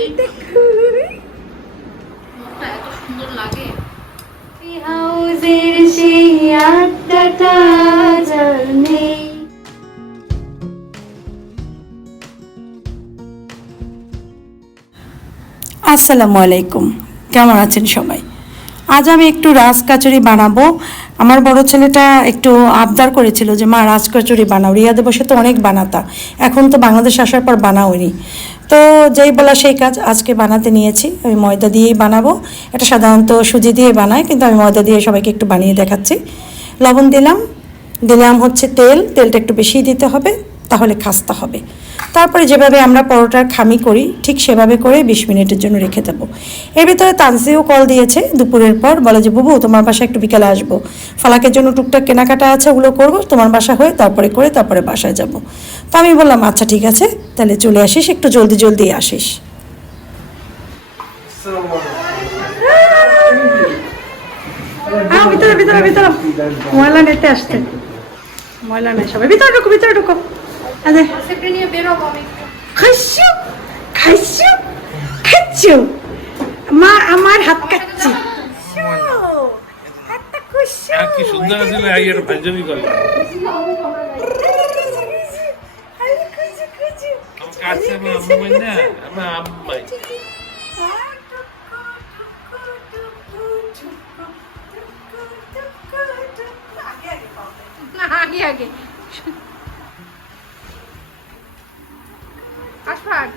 এই মুখটা এত সুন্দর লাগে। হাউজের সেই আড্ডাটা জল নেই আসসালামু আলাইকুম। কেমন আছেন সবাই? আজ আমি একটু রাজ কাচুরি বানাবো। আমার বড় ছেলেটা একটু আবদার করেছিল যে, মা, রাজ কাচুরি বানাও রিয়াদে বসে তো অনেক বানাতা। এখন তো বাংলাদেশ আসার পর বানাওনি। তো যেই বলা সেই কাজ আজকে বানাতে নিয়েছি। আমি ময়দা দিয়েই বানাবো। এটা সাধারণত সুজি দিয়ে বানায়, কিন্তু আমি ময়দা দিয়ে সবাইকে একটু বানিয়ে দেখাচ্ছি। লবণ দিলাম। দিলাম হচ্ছে তেল। তেলটা একটু বেশি দিতে হবে। তাহলে খাস্তা হবে। তারপরে যেভাবে আমরা পরোটার খামি করি, ঠিক সেভাবে করে বিশ মিনিটের জন্য রেখে দেবো। এর ভিতরে তানসিও কল দিয়েছে, দুপুরের পর বলে যে, বুবু, তোমার বাসা একটু বিকেলে আসব। ফালাকের জন্য টুকটাক কেনাকাটা আছে, ওগুলো করব, তোমার বাসা হয়ে তারপরে করে তারপরে বাসায় যাব। তো আমি বললাম আচ্ছা ঠিক আছে, তাহলে চলে আসিস, একটু জলদি জলদি আসিস। ভিতরে ভিতরে ভিতরে। ময়লা নিতে আসতে ময়লা নেই, সবাই। ভিতরে ঢুকো ভিতরে ঢুকো। আরে সেটা নিয়ে বেরোবো আমি। খাইছো খাইছো খাচ্ছো মা আমার হাত কাটছে কি সুন্দর ছিল আগের পাঞ্জাবি করে কাছে আমার না আমার আম্মাই আগে আগে আশফাক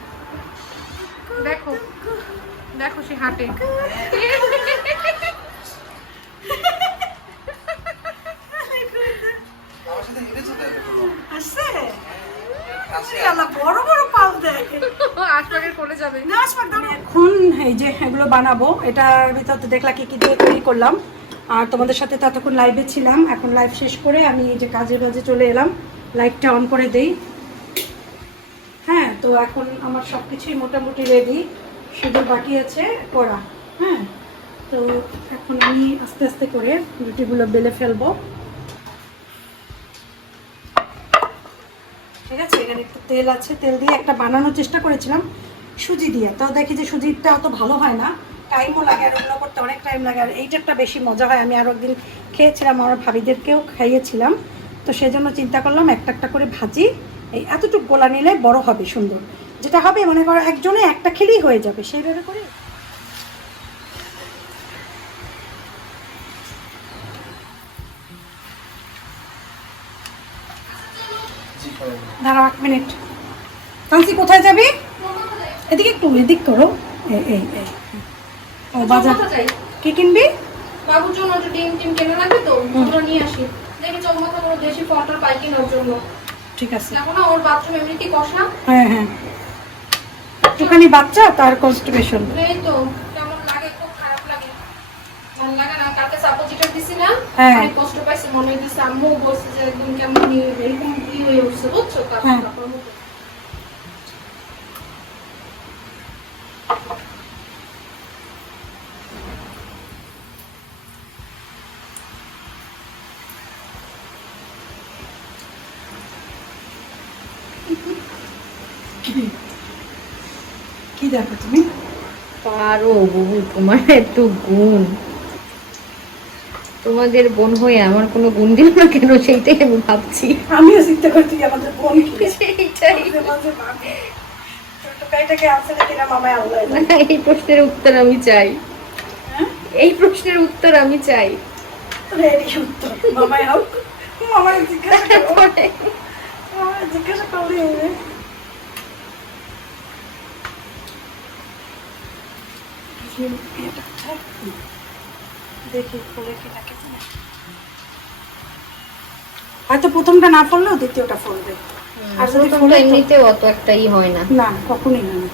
দেখো দেখো সে হাঁটে। এখন এই যে এগুলো বানাবো এটার ভিতর তো দেখলা কি কি দিয়ে তৈরি করলাম। আর তোমাদের সাথে তো এতক্ষণ লাইভে ছিলাম এখন লাইভ শেষ করে আমি এই যে কাজে বাজে চলে এলাম লাইটটা অন করে দেই। হ্যাঁ তো এখন আমার সব কিছুই মোটামুটি রেডি শুধু বাকি আছে করা হ্যাঁ? তো এখন আমি আস্তে আস্তে করে রুটিগুলো বেলে ফেলব। ঠিক আছে? এখানে একটু তেল আছে। তেল দিয়ে একটা বানানোর চেষ্টা করেছিলাম, সুজি দিয়ে। তো দেখি যে সুজিটা অত ভালো হয় না। টাইমও লাগে আর ওগুলো করতে অনেক টাইম লাগে। আর এইটারটা বেশি মজা হয়। আমি আরও একদিন খেয়েছিলাম, আমার ভাবিদেরকেও খাইয়েছিলাম। তো সেজন্য চিন্তা করলাম, একটা একটা করে ভাজি। এই এতটুকু গোলা নিলে বড় হবে সুন্দর। যেটা হবে মনে করো একজনে একটা খেলেই হয়ে যাবে সেইভাবে করে। দাঁড়াও এক মিনিট। তানসি কোথায় যাবি? এদিকে একটু এদিক করো। এই ও বাজার। চৌমাথা যাই? কি কিনবি? বাবুর জন্য একটু ডিম টিম কেনা লাগবে তো? ওগুলো নিয়ে আসি। দেখি চৌমাথা কোনো দেশি ফলটার পাই কেনার জন্য। ঠিক আছে। না ওর বাথরুম এমনিতেই কষা। হ্যাঁ হ্যাঁ। একটুখানি বাচ্চা তার কনস্টিপেশন এই তো কি দেখো তুমি? পারো বহু তোমার এত গুণ। তোমাদের বোন হয়ে আমার কোনো গুণ দিল না কেন? সেইটাই আমি ভাবছি। আমিও চিন্তা করছি আমাদের বোন সেইটাই। এই প্রশ্নের উত্তর আমি চাই। হ্যাঁ? এই প্রশ্নের উত্তর আমি চাই। উত্তর। জিজ্ঞাসা করো। জিজ্ঞাসা করলে দেখি ফুলে কি থাকে হয়তো প্রথমটা না পড়লেও দ্বিতীয়টা পড়বে। আর যদি এমনিতেও অত একটা ই হয় না। না কখনোই না।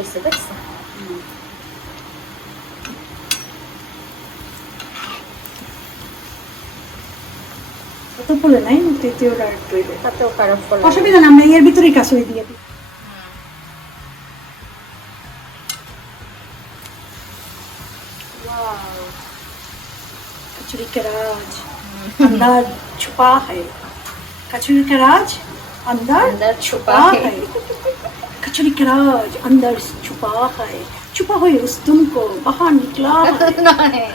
হয়েছে দেখছ তো বলে নাই তৃতীয় রাউন্ড তৈরি তাতেও খারাপ ফল অসুবিধা না আমরা এর ভিতরেই কাজ হয়ে দিয়ে দিই कचौरी का राज अंदर छुपा है कचौरी का राज अंदर अंदर छुपा है है कचौरी का राज अंदर छुपा है छुपा हुए उस तुमको बाहर निकला है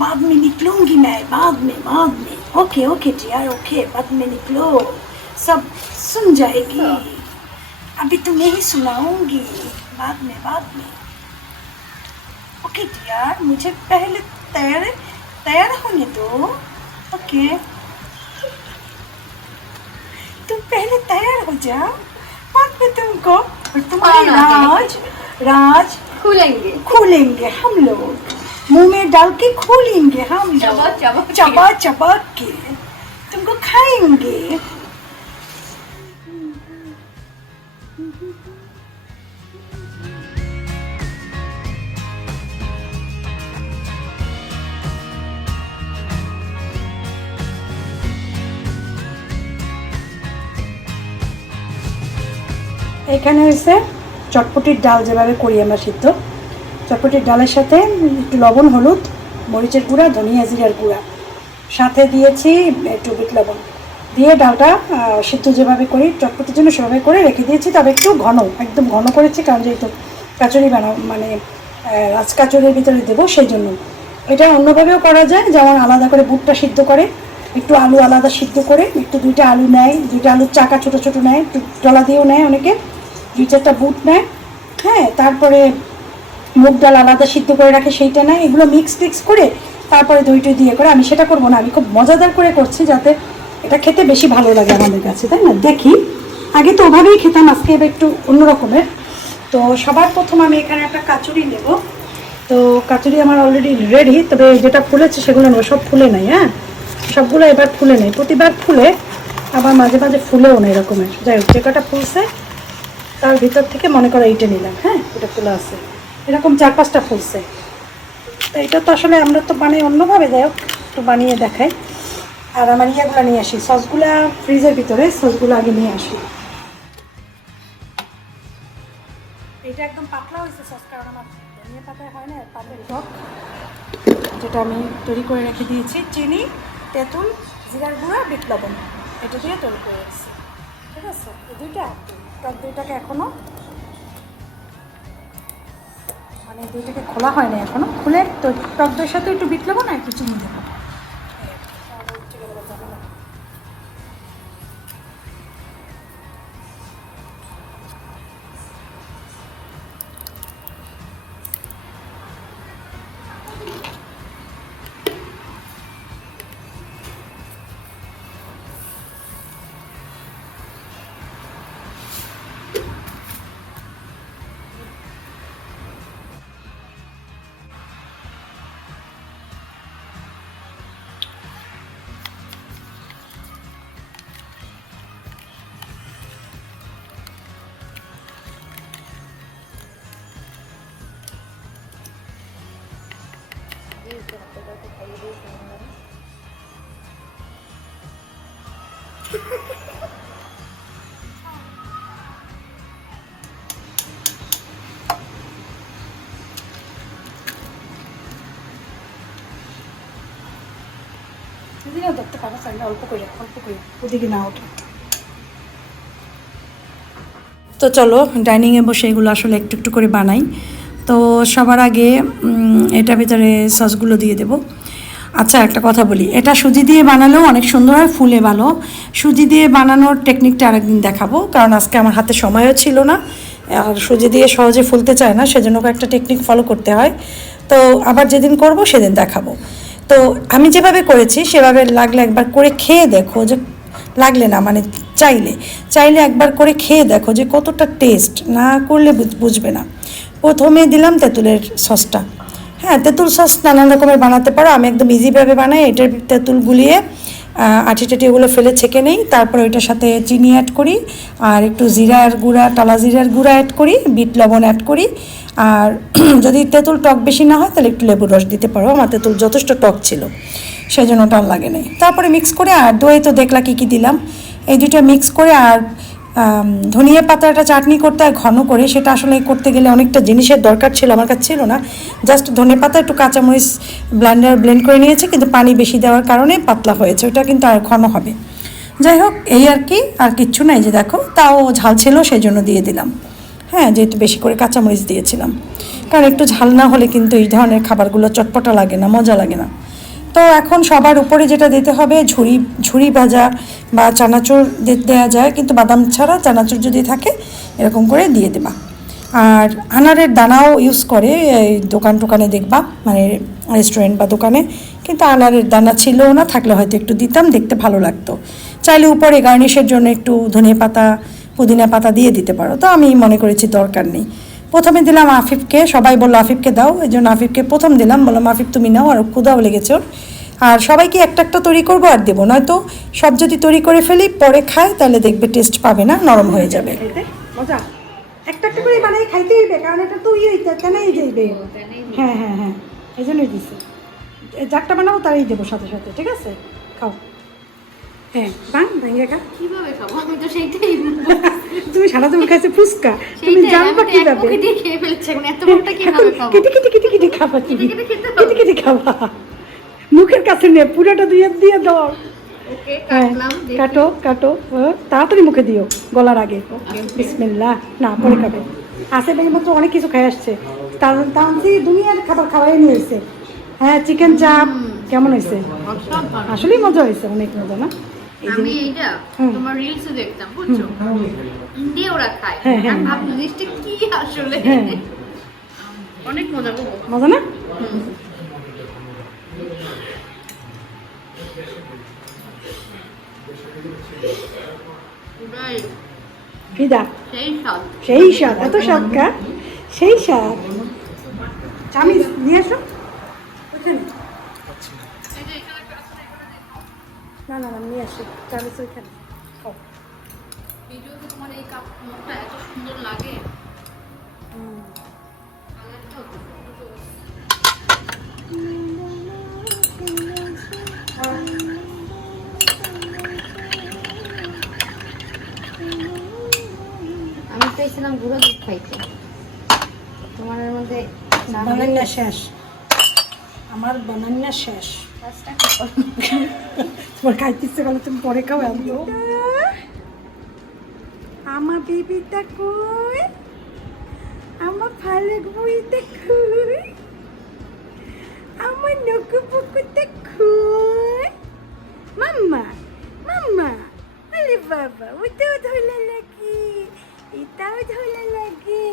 बाद में निकलूँगी मैं बाद में बाद में ओके ओके डियर ओके बाद में निकलो सब सुन जाएगी अभी तो नहीं सुनाऊँगी बाद में बाद में ओके डियर मुझे पहले तैयार तैयार होने दो ओके तुम पहले तैयार हो जाओ बाद में तुमको और तुम्हारे राज राज खुलेंगे। खुलेंगे हम लोग। मुँह में डाल के खोलेंगे हम चबा चबा चबा चबा के। तुमको खाएँगे। এখানে হয়েছে চটপটির ডাল যেভাবে করি আমরা সিদ্ধ। চটপটির ডালের সাথে একটু লবণ হলুদ মরিচের গুঁড়া ধনিয়া জিরার গুঁড়া। সাথে দিয়েছি একটু বিট লবণ। দিয়ে ডালটা সিদ্ধ যেভাবে করি চটপটির জন্য সেভাবে করে রেখে দিয়েছি তবে একটু ঘন একদম ঘন করেছি কারণ যেহেতু কাচুরি বানাও মানে আহ, রাজ কাচুরির ভিতরে দেবো সেই জন্য এটা অন্যভাবেও করা যায় যেমন আলাদা করে বুটটা সিদ্ধ করে একটু আলু আলাদা সিদ্ধ করে একটু দুইটা আলু নেয় দুইটা আলুর চাকা ছোটো ছোটো নেয় একটু ডলা দিয়েও নেয় অনেকে। দুই চারটা বুট নেয়। হ্যাঁ তারপরে মুগ ডাল আলাদা সিদ্ধ করে রাখে, সেইটা নেয়। এগুলো মিক্স টিক্স করে তারপরে দই টই দিয়ে করে আমি সেটা করব না, আমি খুব মজাদার করে করছি যাতে এটা খেতে বেশি ভালো লাগে আমাদের কাছে, তাই না? দেখি। আগে তো ওভাবেই খেতাম, আজকে এবার একটু অন্য রকমের। তো সবার প্রথম আমি এখানে একটা কাচুরি নেব। তো কাচুরি আমার অলরেডি রেডি তবে যেটা ফুলেছে সেগুলো নেব। সব ফুলে নাই হ্যাঁ? সবগুলো এবার ফুলে নেই। প্রতিবার ফুলে, আবার মাঝে মাঝে ফুলেও নেই এরকমের। যাই হোক যে কটা ফুলছে তার ভিতর থেকে মনে করো এইটা নিলাম হ্যাঁ? এটা ফুলে আছে। এরকম চার পাঁচটা ফুলছে। তো এটা তো আসলে আমরা তো বানাই অন্যভাবে, যাই হোক, একটু বানিয়ে দেখাই। আর আমার ইয়েগুলো নিয়ে আসি। সসগুলা ফ্রিজের ভিতরে, সসগুলো আগে নিয়ে আসি। এটা একদম পাতলা হয়েছে সস, কারণ আমার পাতায় হয় না, পাতের টক, যেটা আমি তৈরি করে রেখে দিয়েছি। চিনি, তেঁতুল, জিরার গুঁড়া, বিট লবণ। এটা দিয়ে তৈরি করে রেখেছি। ঠিক আছে? দুইটা টক দইটাকে এখনও মানে দুইটাকে খোলা হয় না এখনও। খুলে তো টক দইয়ের সাথে একটু বিট নেব না, একটু চিনি দেবো? না তো চলো ডাইনিংয়ে বসে এগুলো আসলে একটু একটু করে বানাই। তো সবার আগে এটার ভিতরে সসগুলো দিয়ে দেব। আচ্ছা একটা কথা বলি। এটা সুজি দিয়ে বানালেও অনেক সুন্দর হয়, ফুলে ভালো। সুজি দিয়ে বানানোর টেকনিকটা আরেকদিন দেখাবো, কারণ আজকে আমার হাতে সময়ও ছিল না। আর সুজি দিয়ে সহজে ফুলতে চায় না, সেজন্য একটা টেকনিক ফলো করতে হয়। তো আবার যেদিন করব, সেদিন দেখাবো। তো আমি যেভাবে করেছি, সেভাবে লাগলে একবার করে খেয়ে দেখো যে, লাগলে না মানে চাইলে। চাইলে একবার করে খেয়ে দেখো যে, কতটা টেস্ট না করলে বুঝ- বুঝবে না। প্রথমে দিলাম তেঁতুলের সসটা। হ্যাঁ তেঁতুল সস নানান রকমের বানাতে পারো। আমি একদম ইজিভাবে বানাই। এটার তেঁতুল গুলিয়ে আটি টাটি ওগুলো ফেলে ছেঁকে নেই। তারপর ওইটার সাথে চিনি অ্যাড করি। আর একটু জিরার গুঁড়া, টালা জিরার গুঁড়া অ্যাড করি। বিট লবণ অ্যাড করি। আর যদি তেঁতুল টক বেশি না হয়, তাহলে একটু লেবুর রস দিতে পারো। আমার তেঁতুল যথেষ্ট টক ছিল। সেই জন্য আর লাগে নাই। তারপরে মিক্স করে, আর দই তো দেখলা কী কী দিলাম। এই দুটো মিক্স করে, আর ধনিয়া পাতাটা চাটনি করতে আর ঘন করে, সেটা আসলে করতে গেলে অনেকটা জিনিসের দরকার ছিল, আমার কাছে ছিল না। জাস্ট ধনিয়া পাতা, একটু কাঁচামরিচ ব্লান্ডার ব্লেন্ড করে নিয়েছে, কিন্তু পানি বেশি দেওয়ার কারণে পাতলা হয়েছে, ওটা কিন্তু আর ঘন হবে। যাই হোক, এই আর কি, আর কিচ্ছু নাই যে দেখো, তাও ঝাল ছিল সেই জন্য দিয়ে দিলাম। হ্যাঁ যেহেতু বেশি করে কাঁচামরিচ দিয়েছিলাম। কারণ একটু ঝাল না হলে কিন্তু এই ধরনের খাবারগুলো চটপটা লাগে না, মজা লাগে না। তো এখন সবার উপরে যেটা দিতে হবে, ঝুড়ি ঝুড়ি ভাজা বা চানাচুর দেওয়া যায়, কিন্তু বাদাম ছাড়া চানাচুর যদি থাকে, এরকম করে দিয়ে দেবা। আর আনারের দানাও ইউজ করে দোকান টোকানে দেখবা মানে রেস্টুরেন্ট বা দোকানে, কিন্তু আনারের দানা ছিল না, থাকলে হয়তো একটু দিতাম, দেখতে ভালো লাগতো। চাইলে উপরে গার্নিশের জন্য একটু ধনে পাতা পুদিনা পাতা দিয়ে দিতে পারো, তো আমি মনে করেছি দরকার নেই। প্রথমে দিলাম আফিফকে সবাই বলল আফিফকে দাও। এই জন্য আফিফকে প্রথম দিলাম বললাম আফিফ তুমি নাও আর ক্ষুদাও লেগেছে ওর। আর সবাইকে একটা একটা তৈরি করব আর দেবো নয়তো সব যদি তৈরি করে ফেলি পরে খায় তাহলে দেখবে টেস্ট পাবে না নরম হয়ে যাবে। মজা? একটা একটা করে বানাই খাইতে হইবে কারণ এটা তো ইয়ে তেনাই যাইবে হ্যাঁ হ্যাঁ হ্যাঁ এই জন্যই দিছে। যারটা বানাবো তারই দেবো সাথে সাথে ঠিক আছে? খাও। হ্যাঁ বাং ভাঙ্গে খা কীভাবে খাব আমি তো সেইটাই তুমি সারা তুমি খাইছো ফুচকা। তুমি জানবা আমি তো এক কীভাবে মুখে খেয়ে ফেলেছি এত বড়টা কীভাবে খাব? কেটে কেটে কেটে কেটে খাবা তুমি। কেটে কেটে খেতে কেটে কেটে খাবা। মুখের কাছে নে পুরোটা দিয়ে দিয়ে দাও। হ্যাঁ। কাটো কাটো তাড়াতাড়ি মুখে দিও গলার আগে। বিসমিল্লাহ না পরে খাবে। আসে বেগের মতো অনেক কিছু খাই আসছে। তার দুনিয়ার খাবার খাওয়াই নিয়ে এসেছে। হ্যাঁ চিকেন চাপ কেমন হয়েছে? আসলেই মজা হয়েছে অনেক মজা না? আমি এইটা তোমার রিলসে দেখতাম বুঝছ? ওরা খায়। হ্যাঁ, হ্যাঁ। আমি জিনিসটা কি আসলে? হ্যাঁ। অনেক মজা গো মজা না? ফিদা সেই স্বাদ। এত স্বাদ কা? সেই স্বাদ। চামিচ নিয়ে আসো না না না নিয়ে আসো। ভিডিওতে তোমার এই কাপ এত সুন্দর লাগে। তো আমি চাইছিলাম গুঁড়ো দুধ খাইতে। তোমার মধ্যে বানান্না শেষ। আমার বানান্না শেষ। তোমার খাইতে ইচ্ছে করলে তুমি পরে খাও এত আমার বেবিটা কই? আমার ফালেক বইটা কই? আমার নকু পুকুটা কই? মাম্মা মাম্মা আরে বাবা ওটাও ধোলা লাগে এটাও ধোলা লাগে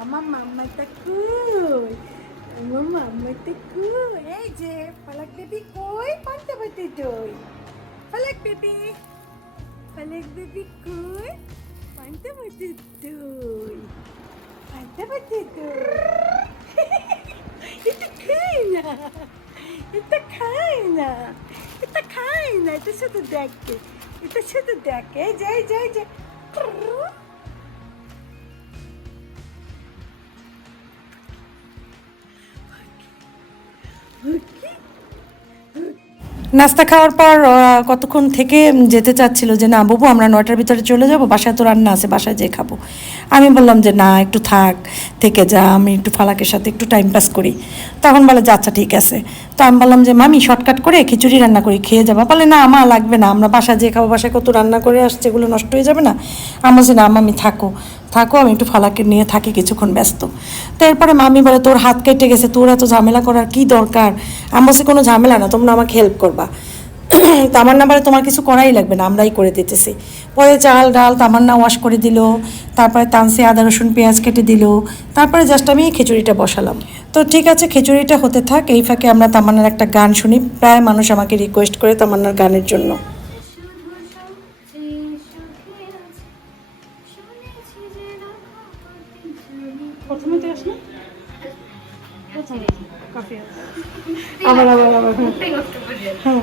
আমার মাম্মাটা কই? আমার মাম্মাটা কই এই যে পালাক বেবি কই পান্তা পাতে দই পালাক বেবি পালাক বেবি কই পান্তা পাতে দই পান্তা পাতে দই এটা খাই না এটা খাই না এটা খাই না এটা শুধু দেখে এটা দেখে যাই যাই যাই নাস্তা খাওয়ার পর কতক্ষণ থেকে যেতে চাচ্ছিল যে, না, বাবু, আমরা নয়টার ভিতরে চলে যাব, বাসায় তো রান্না আছে, বাসায় যেয়ে খাব। আমি বললাম যে, না, একটু থাক, থেকে যা, আমি একটু ফালাকের সাথে একটু টাইম পাস করি। তখন বলে, যে আচ্ছা ঠিক আছে। তো আমি বললাম যে, মামি শর্টকাট করে খিচুড়ি রান্না করি, খেয়ে যাবা? বলে, না আমার লাগবে না, আমরা বাসায় যে খাব, বাসায় কত রান্না করে আসছে, এগুলো নষ্ট হয়ে যাবে না? আমি বলছি, না, মামি, থাকো থাকো, আমি একটু ফালাকে নিয়ে থাকি, কিছুক্ষণ ব্যস্ত। তো এরপরে মামি বলে, তোর হাত কেটে গেছে, তোর এত ঝামেলা করার কি দরকার? আমি বলছি, কোনো ঝামেলা না, তোমরা আমাকে হেল্প করবা। তামান্না বলে তোমার কিছু করাই লাগবে না আমরাই করে দিতেছি। পরে চাল ডাল তামান্না ওয়াশ করে দিল তারপরে তানসি আদা রসুন পেঁয়াজ কেটে দিল তারপরে জাস্ট আমি খিচুড়িটা বসালাম। তো ঠিক আছে খিচুড়িটা হতে থাক এই ফাঁকে আমরা তামান্নার একটা গান শুনি প্রায় মানুষ আমাকে রিকোয়েস্ট করে তামান্নার গানের জন্য। প্রথমে তো আসলে? আবার আবার আবার হ্যাঁ।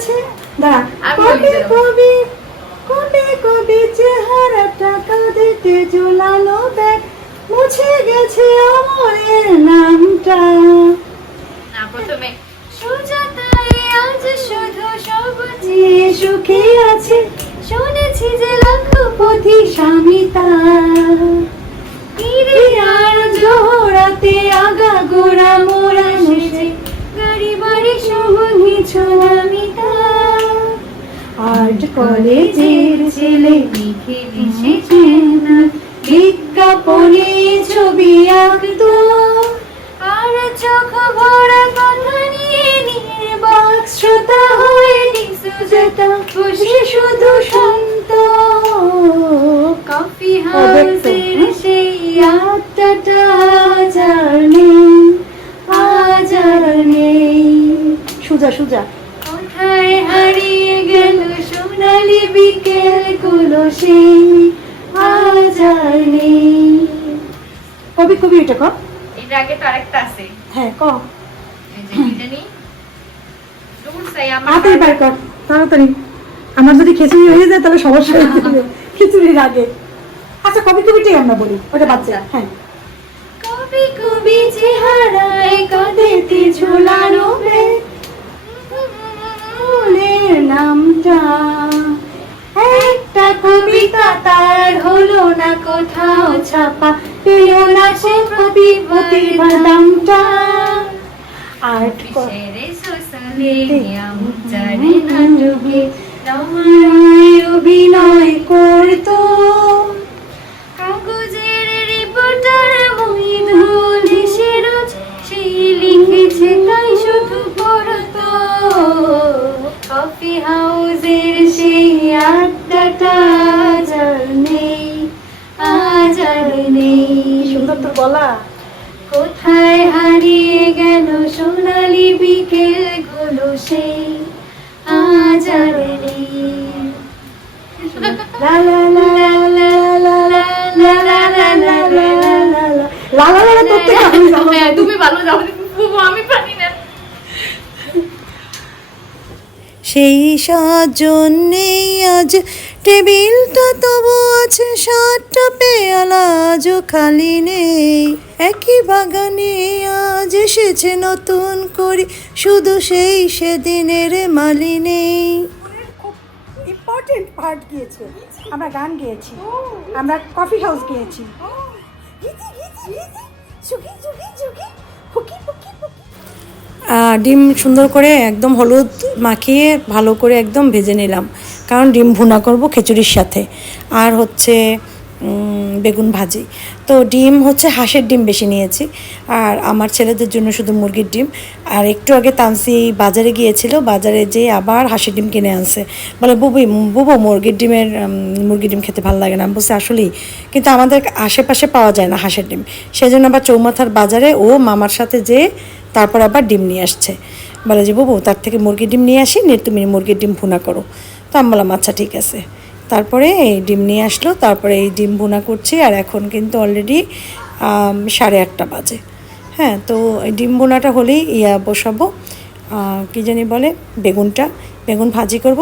মুছে গেছে দাঁড়া কবি কবি কবি কবি চেহারাটা কাঁদিতে ঝোলানো মুছে গেছে অমরের নামটা। না প্রথমে। সুজাতায় আজ শুধু সবুজে সুখে আছে। শুনেছি যে লক্ষপতি স্বামী তার। তীরে আর জোহরাতে আগা গোড়া মোড়া শেষে আর্ট কলেজের ছেলে লিখে এসেছে বিজ্ঞাপনে ছবি আঁকতো। আর চোখ ভরা কথা নিয়ে নির্বাক শ্রোতা হয়ে সুজাতা বসে শুধু শান্ত। কফি হাউসের যাবে খিচুড়ির আগে। আচ্ছা কবি কবিটাই আমরা বলি। ওটা বাচ্চা হ্যাঁ। কবি কবি চেহারায় কাঁদেতে ঝোলানো ফুলের নামটা। একটা কবিতা তার হলো না কোথাও ছাপা। পেল না সে প্রতিভা দামটা আর্ট সেরে সোসালে আমচারে নাটকে রমায় অভিনয় করতো। কাগজের রিপোর্টার মহিনুল এসে রোজ সেই লিখেছে তাই শুধু পড়তো। কফি হাউসের সেই আড্ডাটা আজ নেই আজ আর নেই। সুন্দর তোর গলা। কোথায় হারিয়ে গেল সোনালি বিকেলগুলো সেই নেই লা লা লা লা লা লা লা লা লা লা লা লা লা লা। হ্যাঁ, তুমি ভালো যাও আমি পারি না সেই সাজন নেই আজ টেবিলটা তবু আছে সাতটা পেয়ালা আজও খালি নেই। একই বাগানে আজ এসেছে নতুন করি শুধু সেই সেদিনের মালি নেই ইম্পর্টেন্ট পার্ট গিয়েছে। আমরা গান গেয়েছি। আমরা কফি হাউস গিয়েছি। ডিম সুন্দর করে একদম হলুদ মাখিয়ে ভালো করে একদম ভেজে নিলাম। কারণ ডিম ভুনা করব খিচুড়ির সাথে। আর হচ্ছে বেগুন ভাজি। তো ডিম হচ্ছে হাঁসের ডিম বেশি নিয়েছি। আর আমার ছেলেদের জন্য শুধু মুরগির ডিম। আর একটু আগে তানসি বাজারে গিয়েছিল, বাজারে যেয়ে আবার হাঁসের ডিম কিনে আনছে। বলে, বুবি, বুবু, মুরগির ডিমের মুরগির ডিম খেতে ভালো লাগে না। বলছি, আসলেই। কিন্তু আমাদের আশেপাশে পাওয়া যায় না হাঁসের ডিম। সেই জন্য আবার চৌমাথার বাজারে ও মামার সাথে যেয়ে তারপর আবার ডিম নিয়ে আসছে। বলে যে, বুবু, তার থেকে মুরগির ডিম নিয়ে আসি, নিয়ে তুমি মুরগির ডিম ভুনা করো। তো আমি বললাম আচ্ছা ঠিক আছে। তারপরে এই ডিম নিয়ে আসলো, তারপরে এই ডিম ভুনা করছি, আর এখন কিন্তু অলরেডি সাড়ে আটটা বাজে। হ্যাঁ তো এই ডিম বোনাটা হলেই ইয়া বসাবো কি জানি বলে, বেগুনটা। বেগুন ভাজি করব,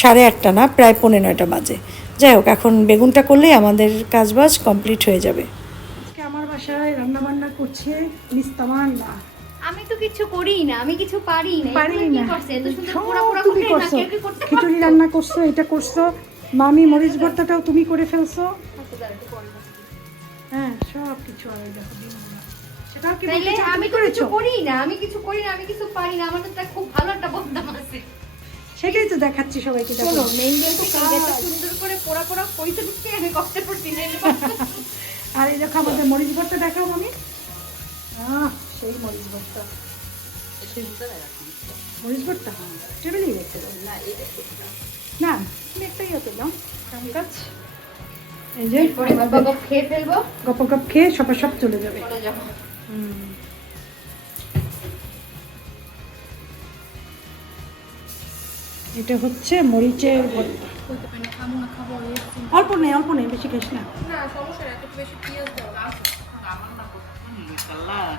সাড়ে আটটা না, প্রায় পৌনে নয়টা বাজে। যাই হোক, এখন বেগুনটা করলেই আমাদের কাজবাজ কমপ্লিট হয়ে যাবে। আমার বাসায় রান্না বান্না করছে মিস্তামান না আমি তো কিছু করিই না আমি কিছু পারি না। পারি না। করছে? এত সুন্দর পোড়া পোড়া তুমি না করছ। কেউ কি খিচুড়ি রান্না করছ এটা করছ। মামি মরিচ ভর্তাটাও তুমি করে ফেলছো। হ্যাঁ সব কিছু আর দেখো আমি কিছু করি না আমি কিছু করি না আমি কিছু পারি না। আমার তো খুব ভালো একটা বদনাম আছে। সেটাই তো দেখাচ্ছি সবাইকে দেখো। মেইন গেম তো সুন্দর করে পোড়া পোড়া কইতে দিচ্ছি আমি কষ্ট করছি আর এই দেখো আমাদের মরিচ ভর্তা দেখাও আমি সেই মরিচ ভর্তা। মরিচ ভর্তা? দাও না তুমি একটাই হতে দাও। কাম কাজ এই যে পরে খেয়ে ফেলব। গপ গপ খেয়ে সব সব চলে যাবে। এটা হচ্ছে মরিচের না, না অল্প নেই অল্প নেই বেশি খাইস না। না সমস্যা বেশি দাও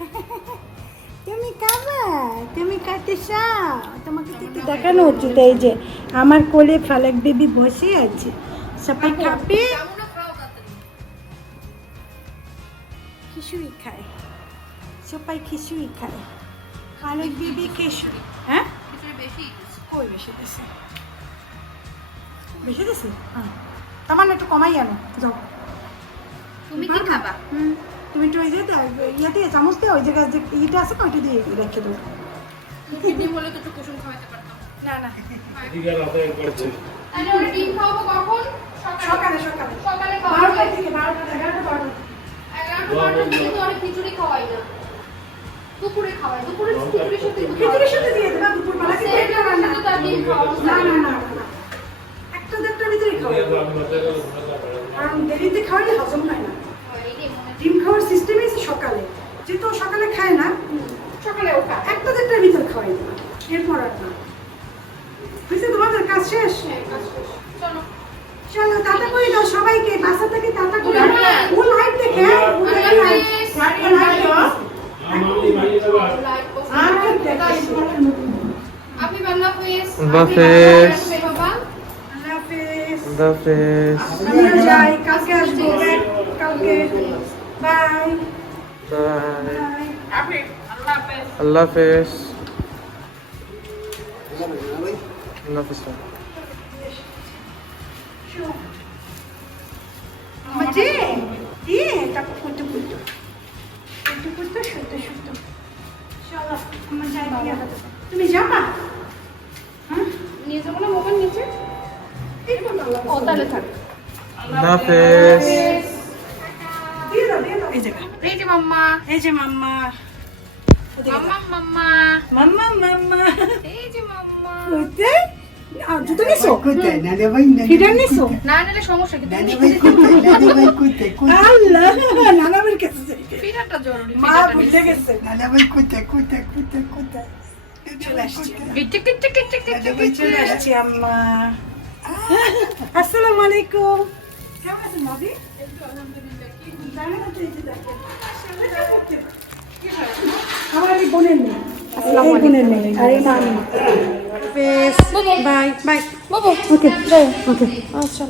তুমি খাবা তুমি খাইতে চাও? তোমাকে তো দেখানো উচিত এই যে আমার কোলে ফালাক বেবি বসে আছে। সবাই খাবে খিচুড়ি খায়। সবাই খিচুড়ি খায়। ফালাক বেবি খিচুড়ি। হ্যাঁ? খিচুড়ি বেশি। কই বেশি দিছে? বেশি দিছে? হ্যাঁ। তার একটু কমাই আনো যাও। তুমি কি খাবা? হুম তুমি একটু ওই যে ইয়াতে চামচ দিয়ে ওই জায়গায় যে ইটা আছে না ওইটা দিয়ে রেখে দেবো। ডিম হলে তো একটু কুসুম খাওয়াতে পারতাম না না। তাহলে ওরা ডিম খাওয়াবো কখন? সকালে। সকালে সকালে। খাওয়াবো। বারোটা থেকে বারোটা এগারোটা বারোটা। এগারোটা বারোটার দিকে তো অনেক খিচুড়ি খাওয়াই না। দুপুরে খাওয়াই দুপুরে খিচুড়ির সাথে। খিচুড়ির সাথে দিয়ে দেবা দুপুর বেলা তো। না না না। একটা দেড়টার ভিতরে খাওয়া কারণ দেরিতে খাওয়ালে হজম হয় না। ডিম খাওয়ার সিস্টেমই আছে সকালে। যেহেতু সকালে খায় না সকালে ও খায় একটা দেড়টার ভিতর খাওয়াই দেবা। এরপর আর না। হয়েছে তোমাদের কাজ শেষ? চলো। চলো টাটা করে দাও সবাইকে। বাসা থেকে টাটা করে Good night. ফুল লাইট দেখে হাফেজ হাফেজ যাই কালকে আসব কালকে বাই বাই আল্লাহ হাফেজ. আল্লাহ হাফেজ। মজে দিয়ে তারপর কুটু কুটু। কুটু কুটু শুটু শুটু। চলো আমার যাই তুমি যাবা? হ্যাঁ? নিয়ে যাব না মোবাইল নিচে? ও তাহলে থাক। হাফেজ। দিয়ে দাও দিয়ে দাও এই জায়গা এই যে মাম্মা। এই যে মাম্মা। মাম্মা মাম্মা। মাম্মা মাম্মা। এই যে মাম্মা। কইতে? আ জুতো নিছো? Cote, nada vai nada. Feeder নিছো? না নিলে সমস্যা কিন্তু Nada vai cote, nada vai cote, cote. আল্লাহ নানাবের কাছে যাইতে ফিডারটা জরুরি মা বুঝে গেছে। Nada vai cote, cote, cote, cote. চলে আসছি গিটে গিটে গিটে গিটে Nada চলে cote. আম্মা আসসালামু আলাইকুম। কেমন আছেন ভাবি। আমার এই বোনের মেয়ে। এই বোনের মেয়ে। আর এই নানি। Bye bye. ওকে ওকে আচ্ছা